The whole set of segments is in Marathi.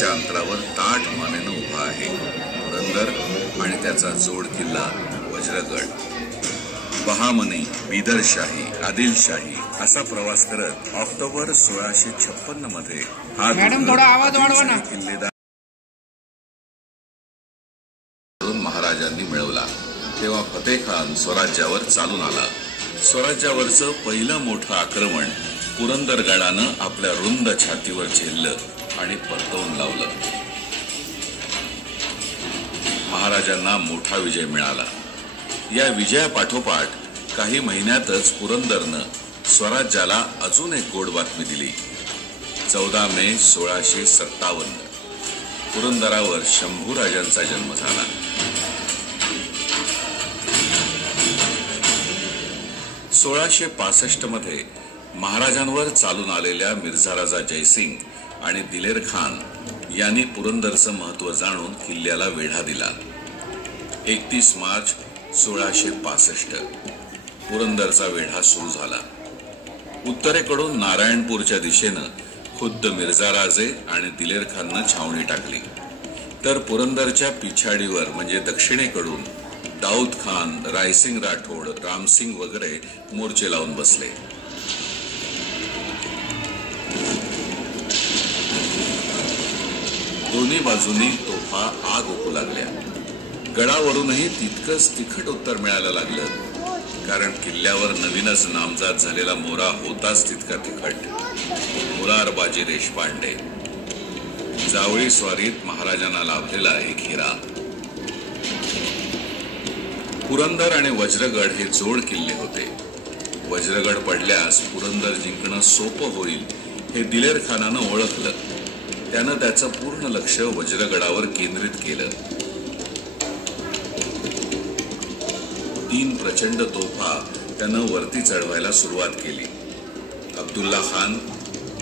अंतरावर ताठ मानेनं उभा आहे पुरंदर आणि त्याचा जोड किल्ला वज्रगड. बहामनी, बिदरशाही, आदिलशाही असा प्रवास करत ऑक्टोबर 1656 मध्ये हा किल्लेदार महाराजांनी मिळवला. तेव्हा फतेखान स्वराज्यावर चालून आला. स्वराज्यावरचं पहिलं मोठं आक्रमण पुरंदरगडानं आपल्या रुंद छातीवर झेललं आणि परतवून लावलं. महाराजांना मोठा विजय मिळाला. या विजयापाठोपाठ काही महिन्यातच पुरंदरनं स्वराज्याला अजून एक गोड बातमी दिली. 14 मे 1657 पुरंदरावर शंभूराजांचा जन्म झाला. 1665 मध्ये महाराजांवर चालून आलेल्या मिर्झा राजा जयसिंग आणि दिलेर खान यांनी पुरंदरचं महत्व जाणून किल्ल्याला वेढा दिला. 31 मार्च 1665 पुरंदरचा वेढा सुरू झाला. उत्तरेकडून नारायणपूरच्या दिशेनं खुद्द मिर्झा राजे आणि दिलेर खाननं छावणी टाकली, तर पुरंदरच्या पिछाडीवर म्हणजे दक्षिणेकडून दाऊद खान, रायसिंग राठोड, रामसिंग वगैरे मोर्चे लावून बसले. दोन्ही बाजूनी तोफा आग ओकू लागल्या. गडावरूनही तितकंच तिखट उत्तर मिळायला लागलं, कारण किल्ल्यावर नवीनच नामजात झालेला मोरा होताच तितका तिखट. मुरारबाजी देशपांडे. जावळी स्वारीत महाराजांना लाभलेला एक हिरा. पुरंदर आणि वज्रगड हे जोड किल्ले होते. वज्रगड पडल्यास पुरंदर जिंकणं सोपं होईल हे दिलेर खानानं ओळखलं. त्यानं त्याचं पूर्ण लक्ष वज्रगडावर केंद्रित केलं. 3 प्रचंड तोफा त्यानं वरती चढवायला सुरुवात केली. अब्दुल्ला खान,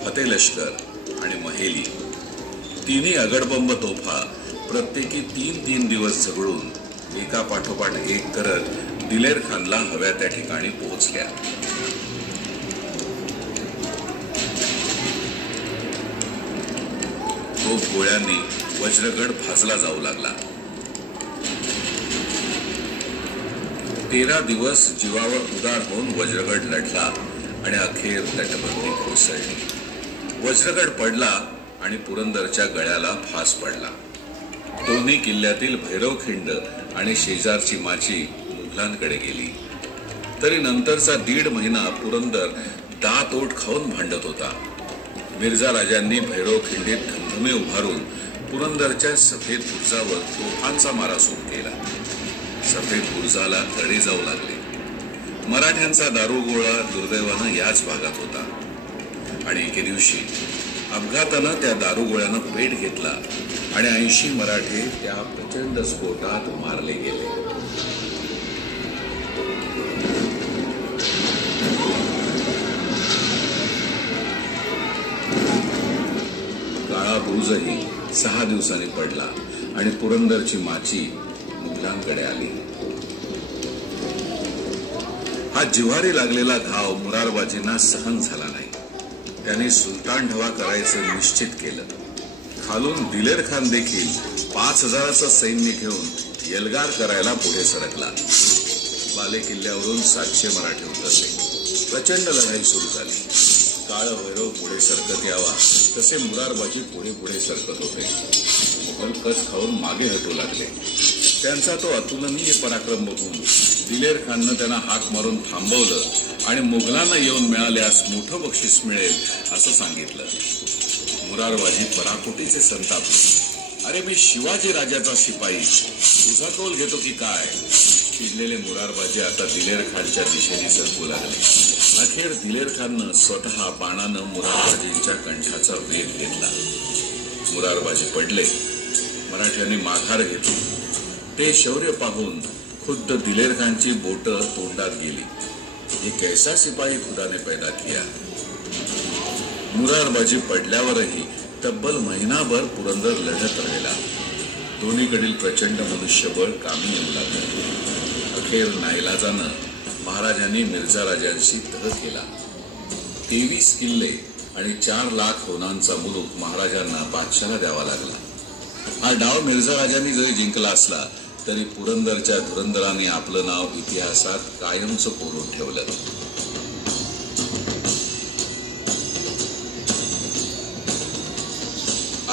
फते लष्कर आणि महेली तिन्ही अगडबंब तोफा प्रत्येकी 3-3 दिवस झगडून एका पाठोपाठ एक करत दिलेर खानला हव्या त्या ठिकाणी पोहोचल्या. तोफ गोळ्यांनी वज्रगड भाजला जाऊ लागला. 13 दिवस जीवावर उदार होऊन वज्रगड लढला आणि अखेर तटबंदी कोसळली. वज्रगड पडला आणि पुरंदरच्या गळ्याला फास पडला. दोन्ही किल्ल्यातील भैरवखिंड आणि शेजारची माची मुघलांकडे गेली. तरी नंतरचा 1.5 महिना पुरंदर दात ओठ खाऊन भांडत होता. मिर्झा राजांनी भैरवखिंडीत धमधमे उभारून पुरंदरच्या सफेद बुर्जावर तोफांचा मारा सुरू केला. सफेद बुर्जाला तडे जाऊ लागले. मराठ्यांचा दारुगोळा दुर्दैवानं याच भागात होता आणि एके दिवशी अपघातानं त्या दारुगोळ्यानं पेट घेतला आणि 80 मराठे त्या प्रचंड स्फोटात मारले गेले. काळा बुरुजही 6 दिवसांनी पडला आणि पुरंदरची माची मुघलांकडे आली. हा जिव्हारी लागलेला घाव मुरारबाजींना सहन झाला नाही. त्याने सुलतान ढवा करायचं निश्चित केलं. खालून दिलेर खान देखील 5000चं सैन्य घेऊन एल्गार करायला पुढे सरकला. बाले किल्ल्यावरून 700 मराठे उतरले. प्रचंड लढाई सुरू झाली. काळ भैरव पुढे सरकत यावा तसे मुरारबाजी पुढे पुढे सरकत होते. मुघल कच खाऊन मागे हटू लागले. त्यांचा तो अतुलनीय पराक्रम बघून दिलेर खाननं त्यांना हाक मारून थांबवलं आणि मुघलांना येऊन मिळाल्यास मोठं बक्षीस मिळेल असं सांगितलं. मुरारबाजी पराकोटीचे संतापले. अरे मी शिवाजी राजाचा शिपाई, तुझा कौल घेतो की काय? चिडलेले मुरारबाजी आता दिलेर खानच्या दिशेने सरकू लागले. अखेर दिलेर खाननं स्वतः बाणानं मुरारबाजींच्या कंठाचा वेध घेतला. मुरारबाजी पडले. मराठ्यांनी माघार घेतली. ते शौर्य पाहून खुद्द दिलेर खानची बोट तोंडात गेली. हे कैसा सिपाही खुदाने पैदा किया. मुरारबाजी पडल्यावरही तब्बल महिनाभर पुरंदर लढत राहिला. दोन्हीकडील प्रचंड मनुष्यबळ कामी येऊ लागलं. अखेर नाईलाजानं महाराजांनी मिर्झा राजांशी तह केला. 23 किल्ले आणि 4 लाख होनांचा मुलूक महाराजांना बादशाला द्यावा लागला. हा डाव मिर्झा राजांनी जरी जिंकला असला तरी पुरंदरच्या धुरंदराने आपलं नाव इतिहासात कायमचं कोरून ठेवलं.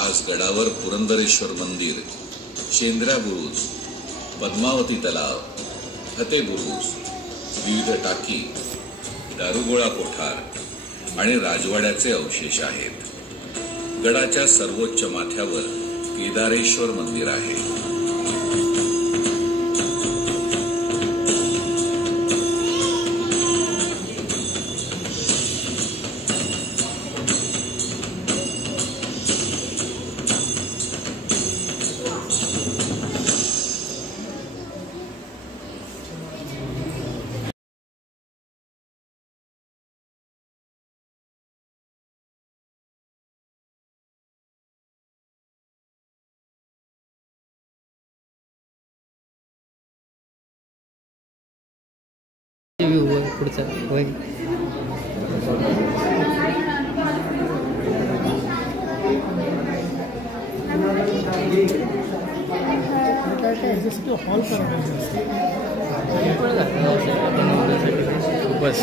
आज गडावर पुरंदरेश्वर मंदिर, शेंद्रा बुरुज, पद्मावती तलाव, फते बुरुज, विविध टाकी, दारुगोळा कोठार आणि राजवाड्याचे अवशेष आहेत. गडाच्या सर्वोच्च माथ्यावर केदारेश्वर मंदिर आहे. पुढचा होय. हॉल बस